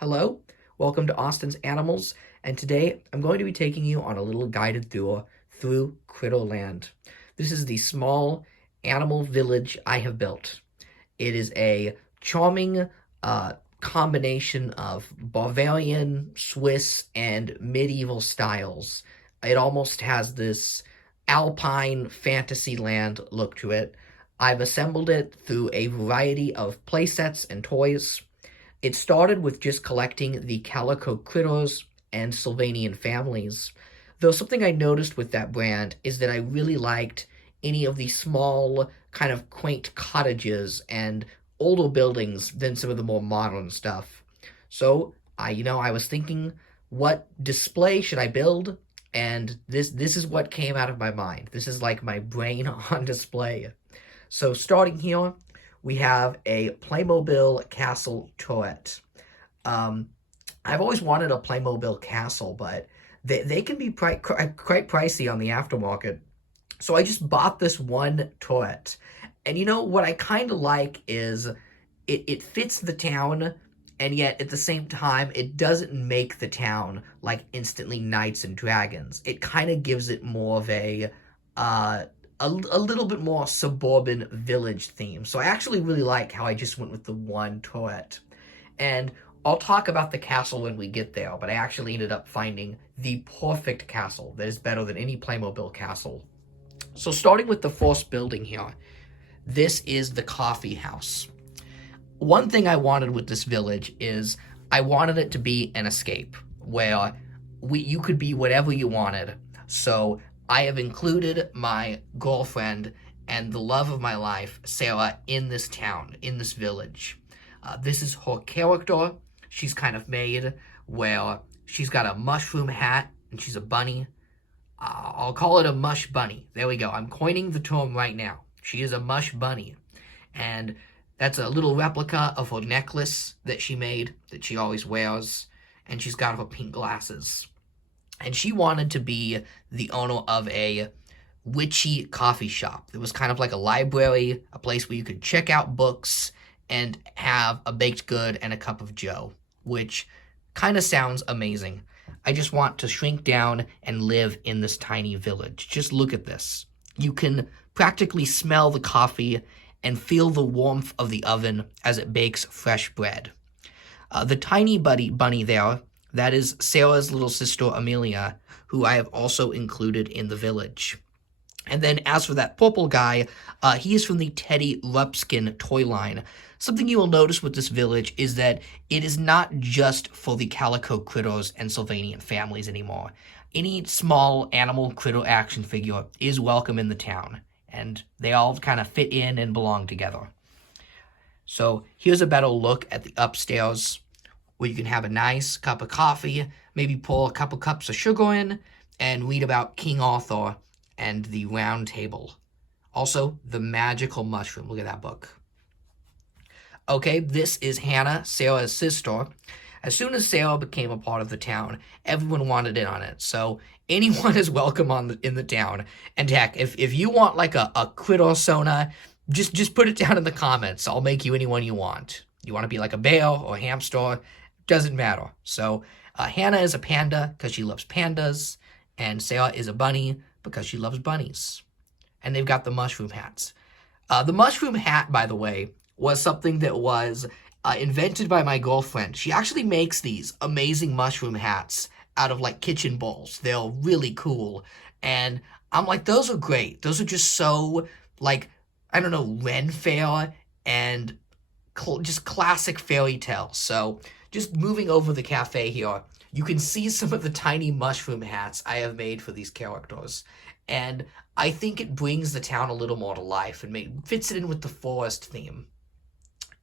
Hello, welcome to Austin's Animals, and today I'm going to be taking you on a little guided tour through Critterland. This is the small animal village I have built. It is a charming combination of Bavarian, Swiss, and medieval styles. It almost has this alpine fantasy land look to it. I've assembled it through a variety of playsets and toys. It started with just collecting the Calico critters and Sylvanian families. Though something I noticed with that brand is that I really liked any of the small, kind of quaint cottages and older buildings than some of the more modern stuff. So I was thinking, what display should I build? And this is what came out of my mind. This is like my brain on display. So starting here, we have a Playmobil castle turret. I've always wanted a Playmobil castle, but they can be quite pricey on the aftermarket. So I just bought this one turret. And what I kind of like is it fits the town, and yet at the same time, it doesn't make the town like instantly knights and dragons. It kind of gives it more of a little bit more suburban village theme. So I actually really like how I just went with the one turret. And I'll talk about the castle when we get there, but I actually ended up finding the perfect castle that is better than any Playmobil castle. So starting with the first building here, this is the coffee house. One thing I wanted with this village is I wanted it to be an escape where you could be whatever you wanted. So I have included my girlfriend and the love of my life, Sarah, in this town, in this village. This is her character. She's kind of made where she's got a mushroom hat and she's a bunny. I'll call it a mush bunny. There we go. I'm coining the term right now. She is a mush bunny. And that's a little replica of her necklace that she made, that she always wears. And she's got her pink glasses. And she wanted to be the owner of a witchy coffee shop. It was kind of like a library, a place where you could check out books and have a baked good and a cup of joe, which kind of sounds amazing. I just want to shrink down and live in this tiny village. Just look at this. You can practically smell the coffee and feel the warmth of the oven as it bakes fresh bread. The tiny bunny there, that is Sarah's little sister Amelia, who I have also included in the village. And then as for that purple guy, he is from the Teddy Rumpskin toy line. Something you will notice with this village is that it is not just for the Calico critters and Sylvanian families anymore. Any small animal critter action figure is welcome in the town, and they all kind of fit in and belong together. So here's a better look at the upstairs, where you can have a nice cup of coffee, maybe pour a couple cups of sugar in, and read about King Arthur and the Round Table. Also, the Magical Mushroom. Look at that book. Okay, this is Hannah, Sarah's sister. As soon as Sarah became a part of the town, everyone wanted in on it. So anyone is welcome in the town. And heck, if you want like a critter sona, just put it down in the comments. I'll make you anyone you want. You want to be like a bear or a hamster, doesn't matter. So Hannah is a panda because she loves pandas, and Sarah is a bunny because she loves bunnies. And they've got the mushroom hats. The mushroom hat, by the way, was something that was invented by my girlfriend. She actually makes these amazing mushroom hats out of like kitchen bowls. They're really cool. And I'm like, those are great. Those are just so like, I don't know, Ren Fair and just classic fairy tale. So just moving over the cafe here, you can see some of the tiny mushroom hats I have made for these characters. And I think it brings the town a little more to life and fits it in with the forest theme.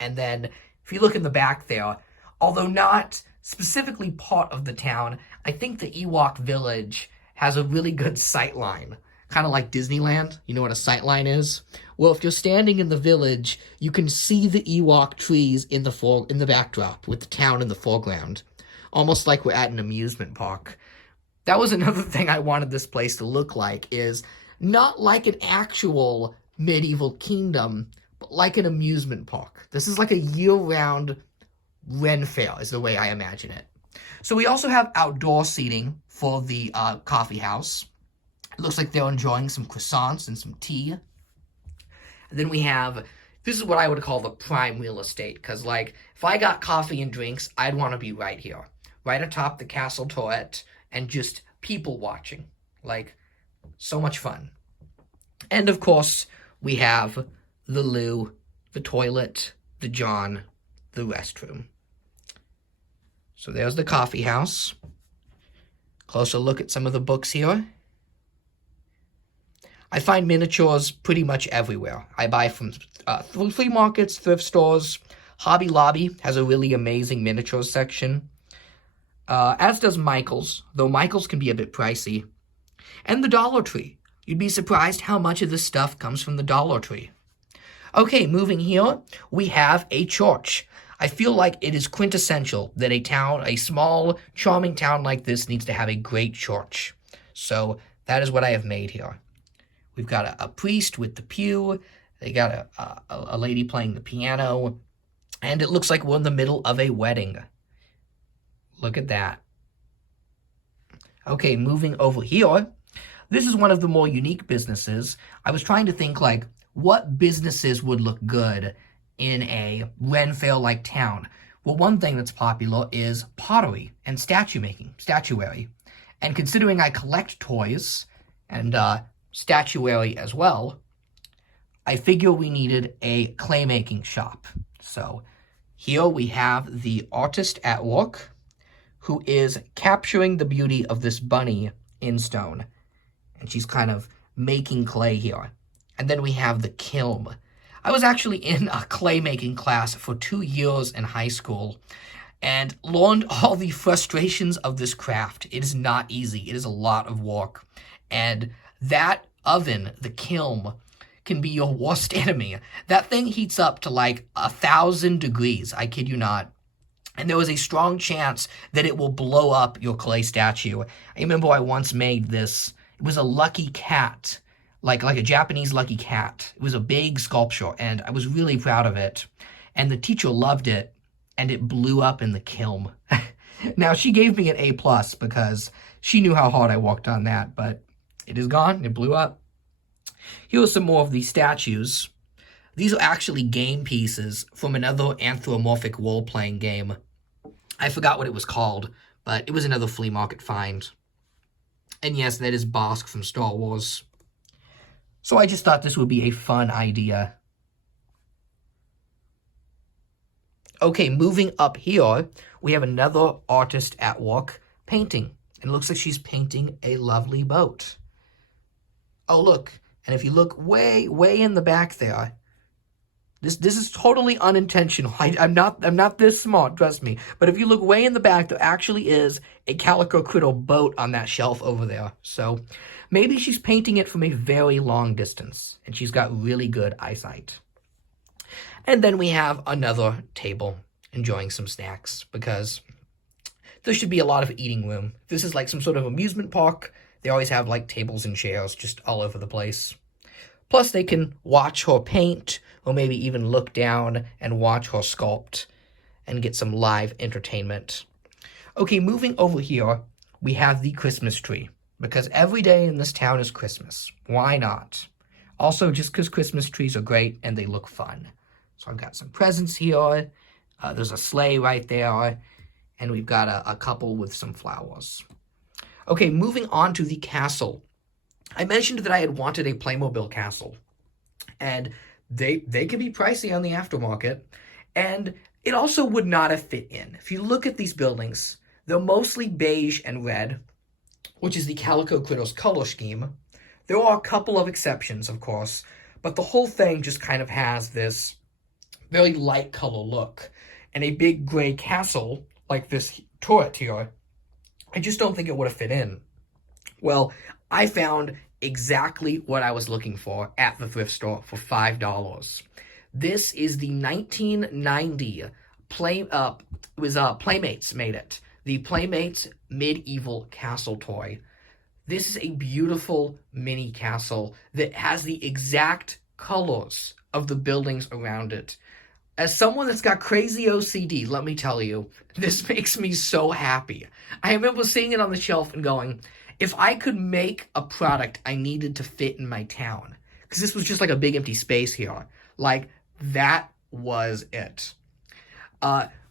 And then if you look in the back there, although not specifically part of the town, I think the Ewok village has a really good sightline. Kind of like Disneyland. You know what a sightline is? Well, if you're standing in the village, you can see the Ewok trees in the backdrop with the town in the foreground. Almost like we're at an amusement park. That was another thing I wanted this place to look like, is not like an actual medieval kingdom, but like an amusement park. This is like a year-round Ren Fair is the way I imagine it. So we also have outdoor seating for the coffee house. It looks like they're enjoying some croissants and some tea. And then we have, this is what I would call the prime real estate, because, like, if I got coffee and drinks, I'd want to be right here, right atop the castle turret, and just people watching. Like, so much fun. And, of course, we have the loo, the toilet, the john, the restroom. So there's the coffee house. Closer look at some of the books here. I find miniatures pretty much everywhere. I buy from flea markets, thrift stores. Hobby Lobby has a really amazing miniatures section. As does Michael's, though Michael's can be a bit pricey. And the Dollar Tree. You'd be surprised how much of this stuff comes from the Dollar Tree. Okay, moving here, we have a church. I feel like it is quintessential that a small, charming town like this needs to have a great church. So that is what I have made here. We've got a priest with the pew. They got a lady playing the piano. And it looks like we're in the middle of a wedding. Look at that. Okay, moving over here. This is one of the more unique businesses. I was trying to think, like, what businesses would look good in a Ren Fair-like town. Well, one thing that's popular is pottery and statue making, statuary. And considering I collect toys and statuary as well, I figure we needed a clay-making shop. So here we have the artist at work who is capturing the beauty of this bunny in stone. And she's kind of making clay here. And then we have the kiln. I was actually in a clay-making class for 2 years in high school and learned all the frustrations of this craft. It is not easy. It is a lot of work. And that oven, the kiln, can be your worst enemy. That thing heats up to like 1,000 degrees, I kid you not. And there was a strong chance that it will blow up your clay statue. I remember I once made this. It was a lucky cat, like a Japanese lucky cat. It was a big sculpture, and I was really proud of it. And the teacher loved it, and it blew up in the kiln. Now, she gave me an A+ because she knew how hard I worked on that, but it is gone. It blew up. Here are some more of these statues. These are actually game pieces from another anthropomorphic role-playing game. I forgot what it was called, but it was another flea market find. And yes, that is Bosk from Star Wars. So I just thought this would be a fun idea. Okay, moving up here, we have another artist at work painting. And it looks like she's painting a lovely boat. Oh, look. And if you look way in the back there, this is totally unintentional. I'm not this smart, trust me. But if you look way in the back, there actually is a Calico critter boat on that shelf over there. So maybe she's painting it from a very long distance, and she's got really good eyesight. And then we have another table enjoying some snacks, because there should be a lot of eating room. This is like some sort of amusement park. They always have like tables and chairs just all over the place. Plus they can watch her paint, or maybe even look down and watch her sculpt and get some live entertainment. Okay, moving over here, we have the Christmas tree, because every day in this town is Christmas. Why not? Also, just because Christmas trees are great and they look fun. So I've got some presents here. There's a sleigh right there. And we've got a couple with some flowers. Okay, moving on to the castle. I mentioned that I had wanted a Playmobil castle. And they can be pricey on the aftermarket. And it also would not have fit in. If you look at these buildings, they're mostly beige and red, which is the Calico Critter's color scheme. There are a couple of exceptions, of course, but the whole thing just kind of has this very light color look. And a big gray castle, like this turret here, I just don't think it would have fit in. Well, I found exactly what I was looking for at the thrift store for $5. This is the 1990 Playmates made it. The Playmates Medieval Castle toy. This is a beautiful mini castle that has the exact colors of the buildings around it. As someone that's got crazy OCD, let me tell you, this makes me so happy. I remember seeing it on the shelf and going, if I could make a product I needed to fit in my town, because this was just like a big empty space here, like that was it.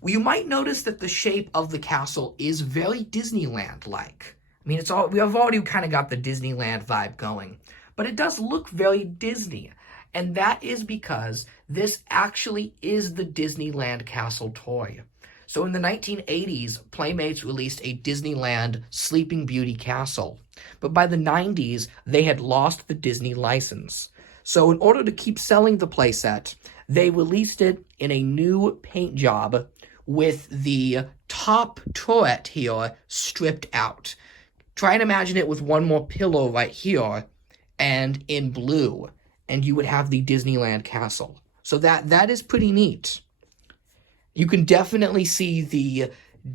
You might notice that the shape of the castle is very Disneyland-like. I mean, we have already kind of got the Disneyland vibe going, but it does look very Disney. And that is because this actually is the Disneyland Castle toy. So in the 1980s, Playmates released a Disneyland Sleeping Beauty castle. But by the 90s, they had lost the Disney license. So in order to keep selling the playset, they released it in a new paint job with the top turret here stripped out. Try and imagine it with one more pillow right here and in blue, and you would have the Disneyland castle. So that is pretty neat. You can definitely see the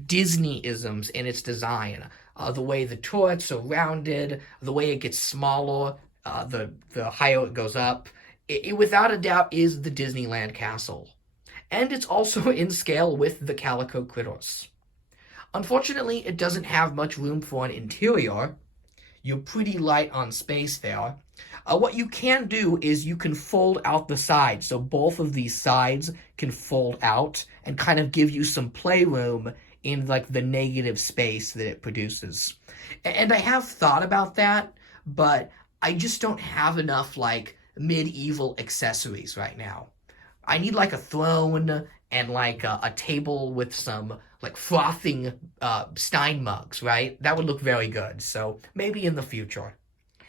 Disney-isms in its design. The way the turrets are rounded, the way it gets smaller, the higher it goes up. It without a doubt is the Disneyland castle. And it's also in scale with the Calico critters. Unfortunately, it doesn't have much room for an interior. You're pretty light on space there. What you can do is you can fold out the sides, so both of these sides can fold out and kind of give you some playroom in like the negative space that it produces. And I have thought about that, but I just don't have enough like medieval accessories right now. I need like a throne and like a table with some like frothing Stein mugs, right? That would look very good. So maybe in the future.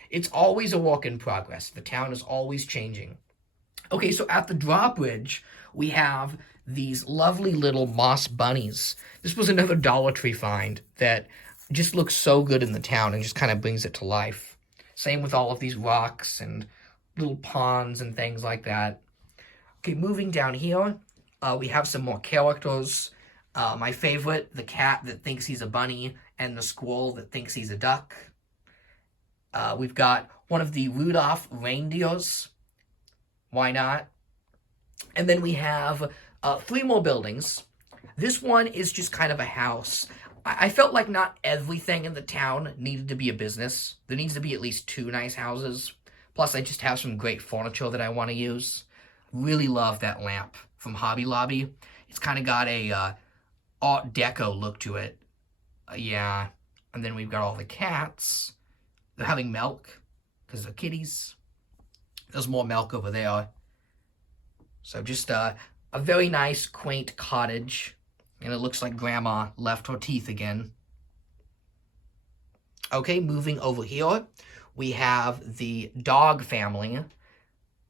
It's always a work in progress. The town is always changing. Okay, so at the drawbridge, we have these lovely little moss bunnies. This was another Dollar Tree find that just looks so good in the town and just kind of brings it to life. Same with all of these rocks and little ponds and things like that. Okay, moving down here, we have some more characters. My favorite, the cat that thinks he's a bunny, and the squirrel that thinks he's a duck. We've got one of the Rudolph reindeers. Why not? And then we have 3 more buildings. This one is just kind of a house. I felt like not everything in the town needed to be a business. There needs to be at least 2 nice houses. Plus, I just have some great furniture that I want to use. Really love that lamp from Hobby Lobby. It's kind of got a Art Deco look to it. Yeah. And then we've got all the cats. They're having milk because they're kitties. There's more milk over there. So just a very nice, quaint cottage. And it looks like Grandma left her teeth again. Okay, moving over here, we have the dog family.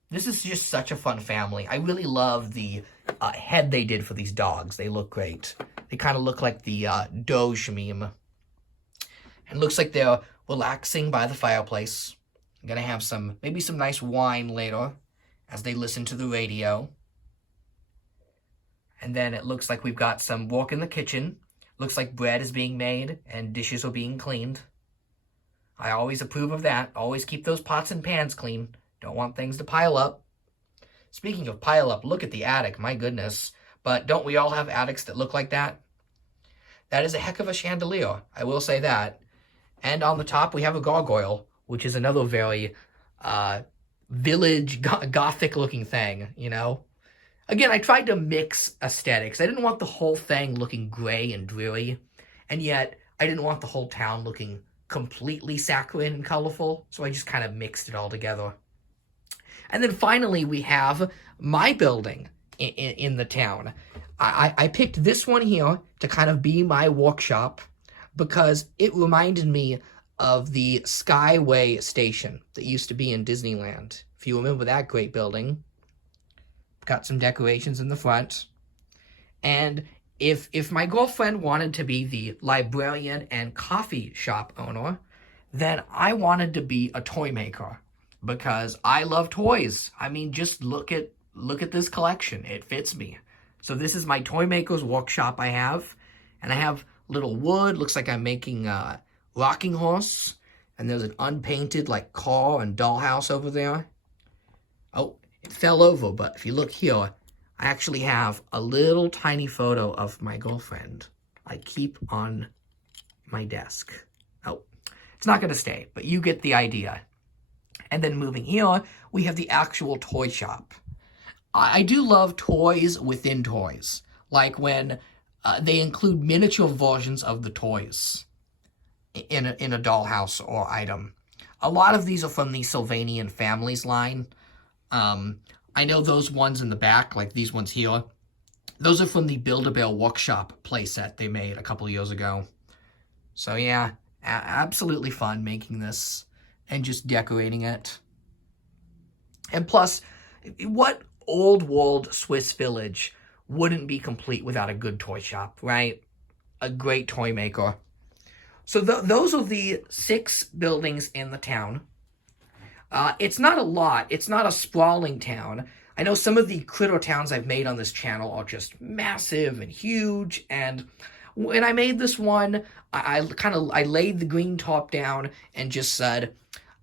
This is just such a fun family. I really love the head they did for these dogs. They look great. They kind of look like the Doge meme. And it looks like they're relaxing by the fireplace. I'm going to have maybe some nice wine later as they listen to the radio. And then it looks like we've got some work in the kitchen. Looks like bread is being made and dishes are being cleaned. I always approve of that. Always keep those pots and pans clean. Don't want things to pile up. Speaking of pile up, look at the attic. My goodness. But don't we all have attics that look like that? That is a heck of a chandelier. I will say that. And on the top, we have a gargoyle, which is another very village gothic-looking thing, you know? Again, I tried to mix aesthetics. I didn't want the whole thing looking gray and dreary, and yet I didn't want the whole town looking completely saccharine and colorful, so I just kind of mixed it all together. And then finally, we have my building in the town. I picked this one here to kind of be my workshop because it reminded me of the Skyway station that used to be in Disneyland. If you remember that great building. Got some decorations in the front. And if my girlfriend wanted to be the librarian and coffee shop owner, then I wanted to be a toy maker because I love toys. I mean, just look at this collection. It fits me. So this is my toy maker's workshop I have. And I have little wood. Looks like I'm making a rocking horse. And there's an unpainted like car and dollhouse over there. Oh, it fell over, but if you look here, I actually have a little tiny photo of my girlfriend I keep on my desk. Oh, it's not going to stay, but you get the idea. And then moving here, we have the actual toy shop. I do love toys within toys, like when they include miniature versions of the toys in a dollhouse or item. A lot of these are from the Sylvanian Families line. I know those ones in the back, like these ones here, those are from the Build-A-Bear Workshop playset they made a couple years ago. So yeah, absolutely fun making this and just decorating it. And plus, what old world Swiss village wouldn't be complete without a good toy shop, right? A great toy maker. So those are the 6 buildings in the town. It's not a lot. It's not a sprawling town. I know some of the critter towns I've made on this channel are just massive and huge, and when I made this one, I laid the green top down and just said,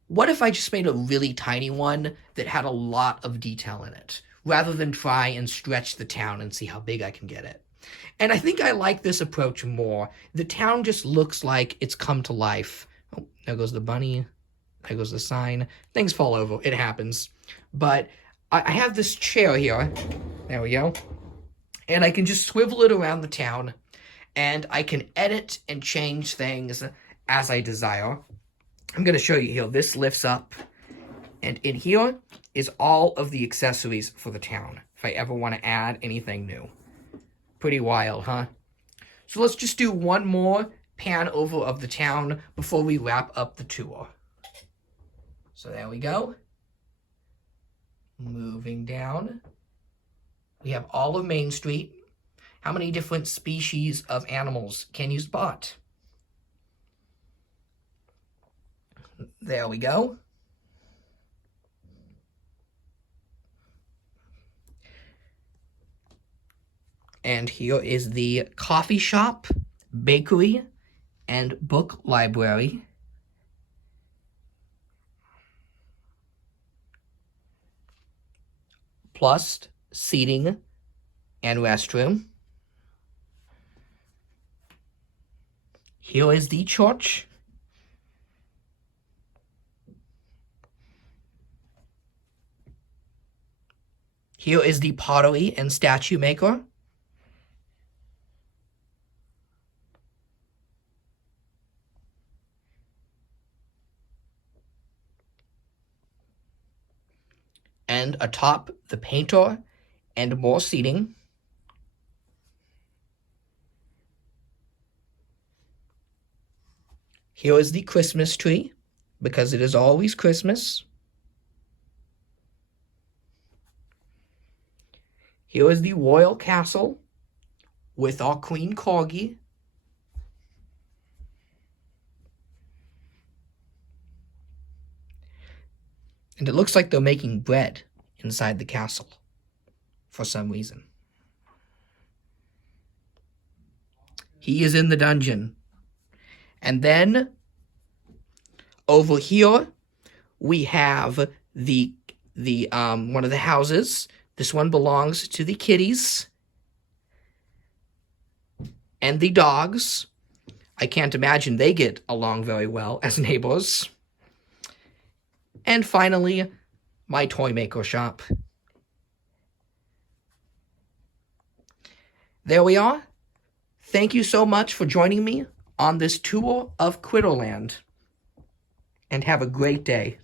what if I just made a really tiny one that had a lot of detail in it, rather than try and stretch the town and see how big I can get it? And I think I like this approach more. The town just looks like it's come to life. Oh, there goes the bunny. There goes the sign. Things fall over. It happens. But I have this chair here. There we go. And I can just swivel it around the town. And I can edit and change things as I desire. I'm going to show you here. This lifts up. And in here is all of the accessories for the town, if I ever want to add anything new. Pretty wild, huh? So let's just do one more pan over of the town before we wrap up the tour. So there we go. Moving down. We have all of Main Street. How many different species of animals can you spot? There we go. And here is the coffee shop, bakery, and book library. Plus seating and restroom. Here is the church. Here is the pottery and statue maker. And atop the painter and more seating. Here is the Christmas tree, because it is always Christmas. Here is the royal castle with our Queen Corgi. And it looks like they're making bread inside the castle for some reason. He is in the dungeon. And then over here we have the one of the houses. This one belongs to the kitties and the dogs. I can't imagine they get along very well as neighbors. And finally, my toy maker shop. There we are. Thank you so much for joining me on this tour of Critterland. And have a great day.